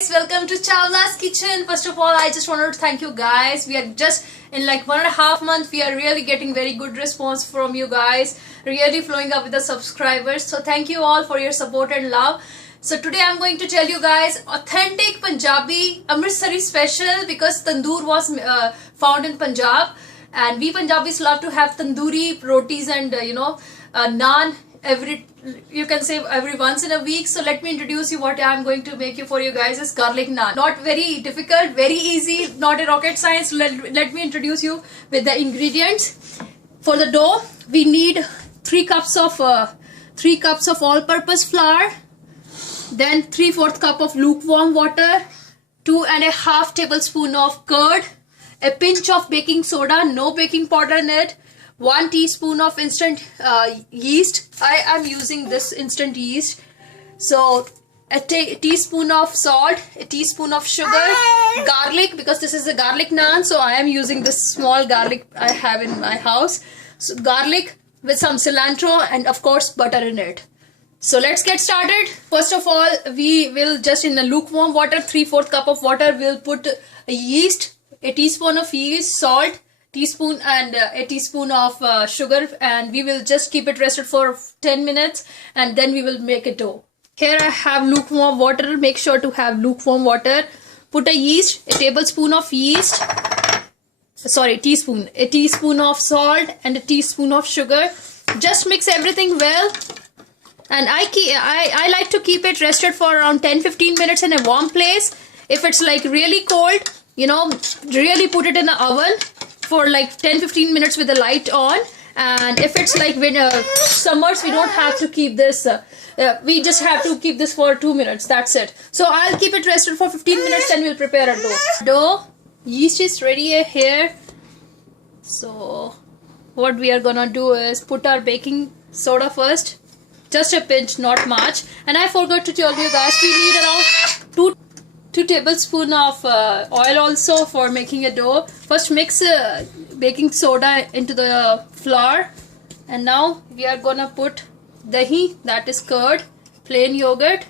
Welcome to Chawla's kitchen. First of all, I just wanted to thank you guys. We are just in like 1.5 months. We are really getting very good response from you guys. Really flowing up with the subscribers. So thank you all for your support and love. So today I'm going to tell you guys authentic Punjabi Amritsari special because tandoor was found in Punjab, and we Punjabis love to have tandoori rotis and naan every once in a week. So let me introduce you what I'm going to make you for you guys is garlic naan. Not very difficult, very easy, not a rocket science. Let me introduce you with the ingredients. For the dough, we need 3 cups of all-purpose flour, then 3/4 cup of lukewarm water, 2.5 tablespoon of curd, a pinch of baking soda, no baking powder in it, 1 teaspoon of instant yeast. I am using this instant yeast. So a teaspoon of salt, a teaspoon of sugar, garlic, because this is a garlic naan, so I am using this small garlic I have in my house. So garlic with some cilantro and of course butter in it. So let's get started. First of all, we will just in the lukewarm water, 3/4 cup of water, we'll put yeast, a teaspoon of yeast, salt, teaspoon and a teaspoon of sugar, and we will just keep it rested for 10 minutes and then we will make a dough. Here I have lukewarm water. Make sure to have lukewarm water. Put a yeast, a tablespoon of yeast, teaspoon, a teaspoon of salt and a teaspoon of sugar. Just mix everything well, and I like to keep it rested for around 10-15 minutes in a warm place. If it's like really cold, really put it in the oven for like 10-15 minutes with the light on. And if it's like summers, we don't have to keep this, we just have to keep this for 2 minutes, that's it. So I'll keep it rested for 15 minutes and we'll prepare a dough. Yeast is ready here. So what we are gonna do is put our baking soda first, just a pinch, not much. And I forgot to tell you guys, we need around 2 tablespoons of oil also for making a dough. First mix baking soda into the flour, and now we are gonna put dahi, that is curd, plain yogurt,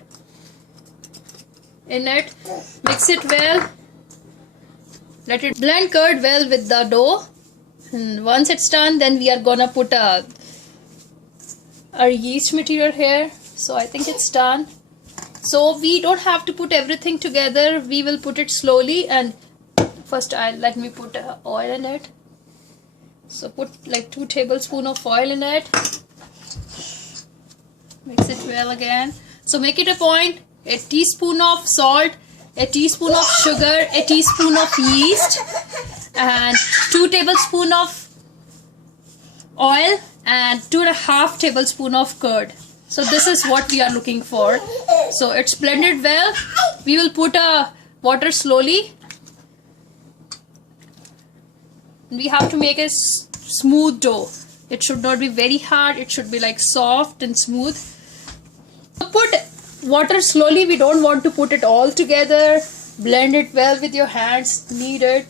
in it. Mix it well. Let it blend curd well with the dough, and once it's done, then we are gonna put our yeast material here. So I think it's done. So we don't have to put everything together. We will put it slowly, and first let me put oil in it. So put like 2 tablespoons of oil in it. Mix it well again. So make it a point, a teaspoon of salt, a teaspoon of sugar, a teaspoon of yeast, and 2 tablespoons of oil and 2.5 tablespoons of curd. So this is what we are looking for. So it's blended well. We will put water slowly. We have to make a smooth dough. It should not be very hard. It should be like soft and smooth. Put water slowly. We don't want to put it all together. Blend it well with your hands. Knead it.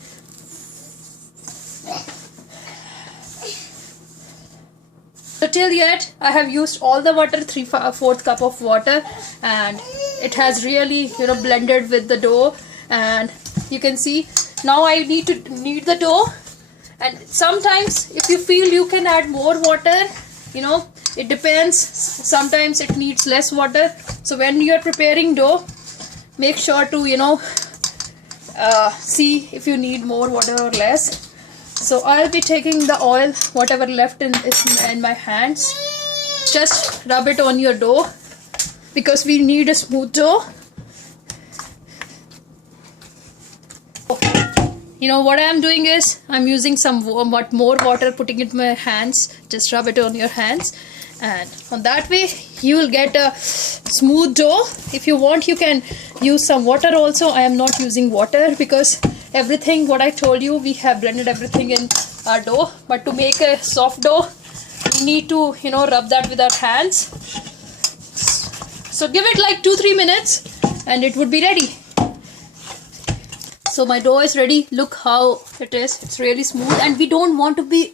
So till yet I have used all the water, 3/4 cup of water, and it has really blended with the dough. And you can see now I need to knead the dough, and sometimes if you feel you can add more water, it depends. Sometimes it needs less water. So when you are preparing dough, make sure to see if you need more water or less. So I'll be taking the oil, whatever left in my hands. Just rub it on your dough because we need a smooth dough. What I'm doing is I'm using somewhat more water, putting it in my hands. Just rub it on your hands, and on that way you will get a smooth dough. If you want, you can use some water also. I am not using water because everything what I told you, we have blended everything in our dough. But to make a soft dough, we need to rub that with our hands. So give it like 2-3 minutes and it would be ready. So my dough is ready. Look how it is. It's really smooth, and we don't want to be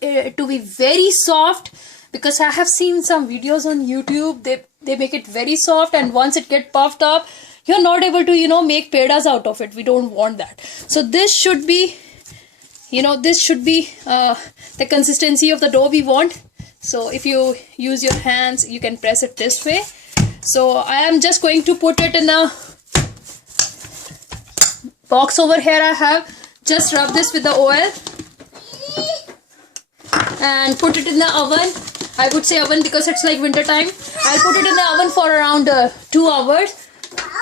very soft, because I have seen some videos on YouTube. They make it very soft, and once it get puffed up, you're not able to make pedas out of it. We don't want that. So this should be the consistency of the dough we want. So if you use your hands, you can press it this way. So I am just going to put it in the box over here. I have just rub this with the oil and put it in the oven. I would say oven because it's like winter time. I'll put it in the oven for around 2 hours.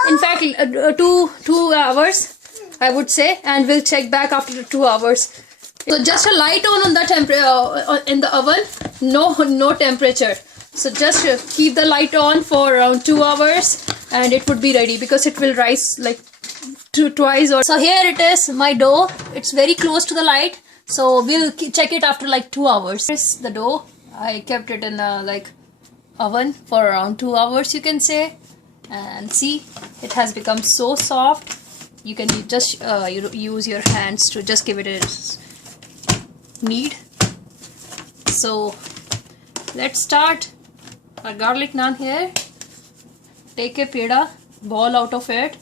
In fact, 2 hours I would say, and we'll check back after 2 hours. So just a light on the temperature in the oven, no temperature. So just keep the light on for around 2 hours and it would be ready, because it will rise like twice. Or so here it is, my dough. It's very close to the light, so we'll check it after like 2 hours. Here's the dough. I kept it in a oven for around 2 hours, you can say, and see, it has become so soft. You can just use your hands to just give it a knead. So let's start our garlic naan here. Take a peda ball out of it.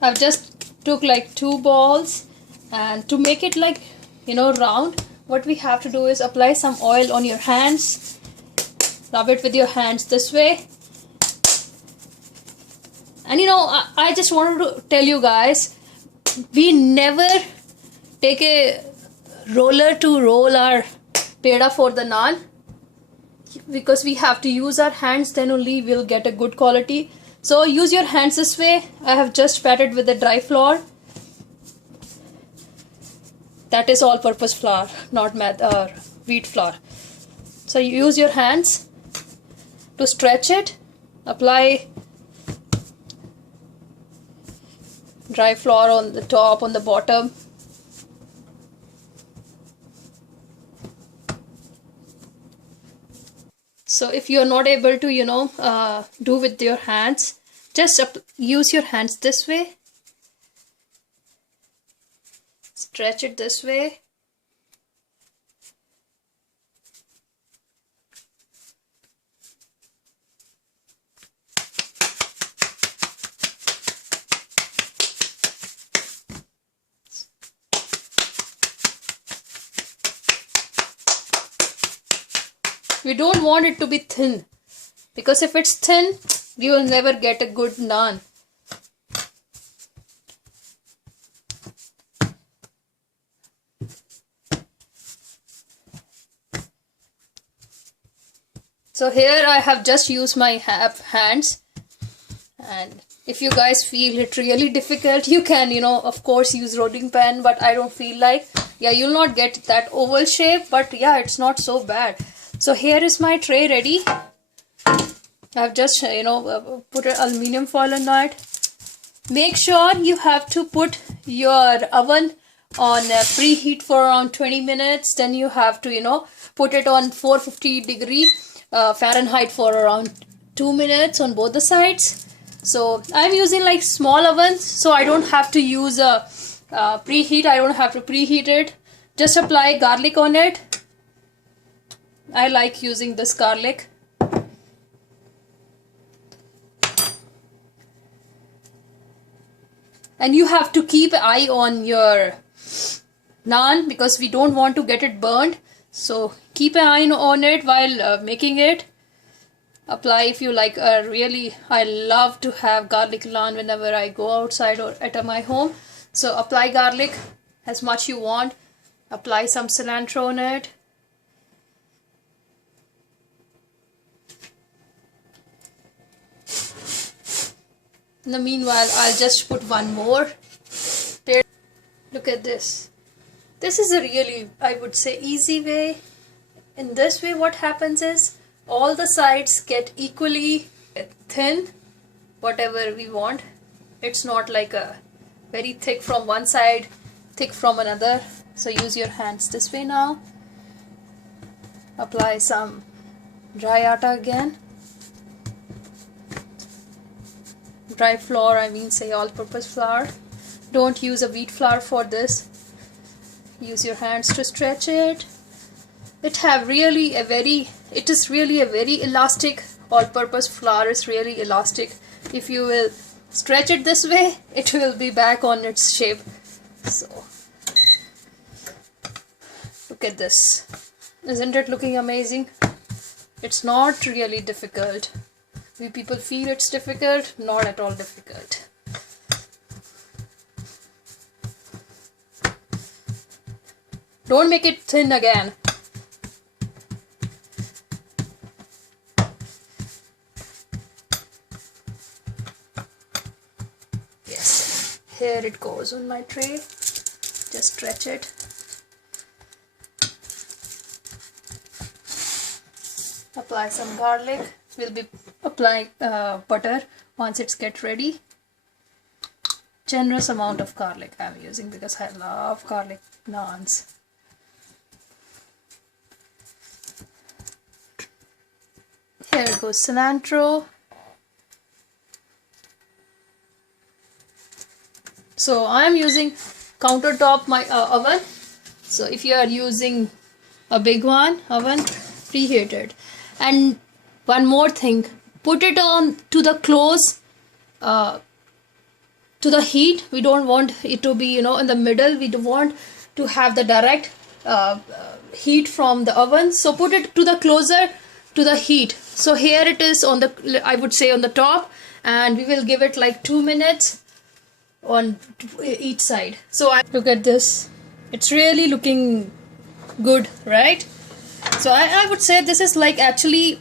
I've just took like 2 balls, and to make it round, what we have to do is apply some oil on your hands. Rub it with your hands this way. And I just wanted to tell you guys, we never take a roller to roll our peda for the naan, because we have to use our hands, then only we'll get a good quality. So use your hands this way. I have just patted with the dry flour. That is all purpose flour, not wheat flour. So you use your hands to stretch it. Apply dry flour on the top, on the bottom. So if you are not able to do with your hands, just use your hands this way. Stretch it this way. We don't want it to be thin, because if it's thin, we will never get a good naan. So here I have just used my hands, and if you guys feel it really difficult, you can of course use rolling pan, but I don't feel like. Yeah, you'll not get that oval shape, but yeah, it's not so bad. So here is my tray ready. I've just put an aluminium foil on it. Make sure you have to put your oven on preheat for around 20 minutes. Then you have to put it on 450 Fahrenheit for around 2 minutes on both the sides. So I'm using like small ovens, so I don't have to use a preheat. I don't have to preheat it. Just apply garlic on it. I like using this garlic. And you have to keep an eye on your naan, because we don't want to get it burned. So keep an eye on it while making it. Apply if you like. I love to have garlic naan whenever I go outside or at my home. So apply garlic as much you want. Apply some cilantro on it. In the meanwhile, I'll just put one more. Look at this. This is a really, I would say, easy way. In this way, what happens is all the sides get equally thin, whatever we want. It's not like a very thick from one side, thick from another. So use your hands this way now. Apply some dry atta again. Dry flour, I mean say all-purpose flour. Don't use a wheat flour for this. use your hands to stretch it. It is really a very elastic. All-purpose flour is really elastic. If you will stretch it this way, it will be back on its shape. So look at this. Isn't it looking amazing? It's not really difficult. We people feel it's difficult, not at all difficult. Don't make it thin again. Yes, here it goes on my tray. Just stretch it. Apply some garlic. We'll be applying butter once it's get ready. Generous amount of garlic I'm using because I love garlic naans. Here goes cilantro. So I am using countertop my oven. So if you are using a big one oven, preheated. And one more thing, put it on to the close to the heat. We don't want it to be, in the middle. We don't want to have the direct heat from the oven. So put it to the closer to the heat. So here it is on the, I would say on the top, and we will give it like 2 minutes on each side. So look at this. It's really looking good, right? So I would say this is like actually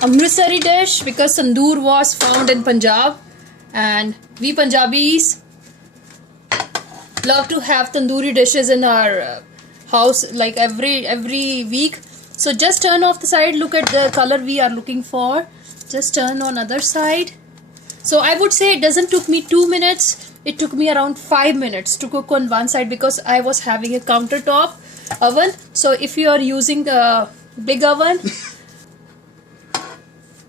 Amritsari dish because tandoor was found in Punjab, and we Punjabis love to have tandoori dishes in our house like every week. So just turn off the side. Look at the color we are looking for. Just turn on other side. So I would say it doesn't took me 2 minutes. It took me around 5 minutes to cook on one side because I was having a countertop oven. So if you are using a big oven,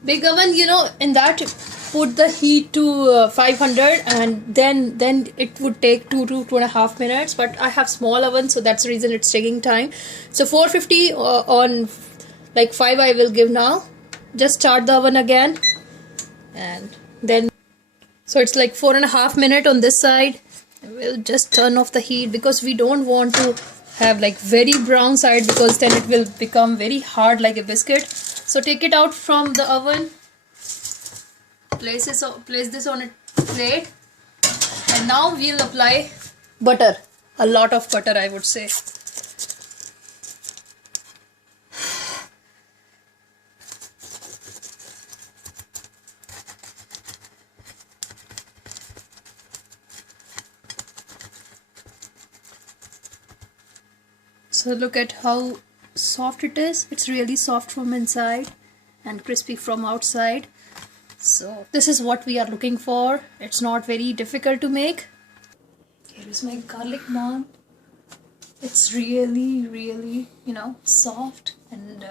in that put the heat to 500, and then it would take 2 to 2.5 minutes. But I have small oven, so that's the reason it's taking time. So 450 on like 5 I will give now. Just start the oven again, and then so it's like 4.5 minutes on this side. We'll just turn off the heat because we don't want to have like very brown side because then it will become very hard like a biscuit. So take it out from the oven, place this on a plate, and now we'll apply butter, a lot of butter I would say. So look at how soft it is. It's really soft from inside and crispy from outside. So this is what we are looking for. It's not very difficult to make. Here is my garlic naan. It's really soft and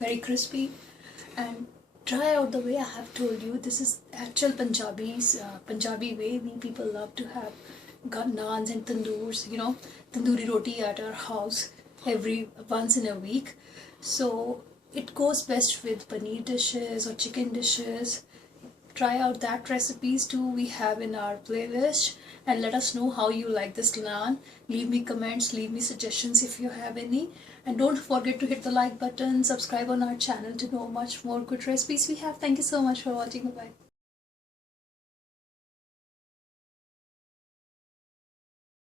very crispy, and try out the way I have told you. This is actual Punjabi way. We people love to have naans and tandoors, tandoori roti at our house once in a week. So it goes best with paneer dishes or chicken dishes. Try out that recipes too, we have in our playlist, and let us know how you like this naan. Leave me comments, leave me suggestions if you have any, and don't forget to hit the like button, subscribe on our channel to know much more good recipes we have. Thank you so much for watching. Bye.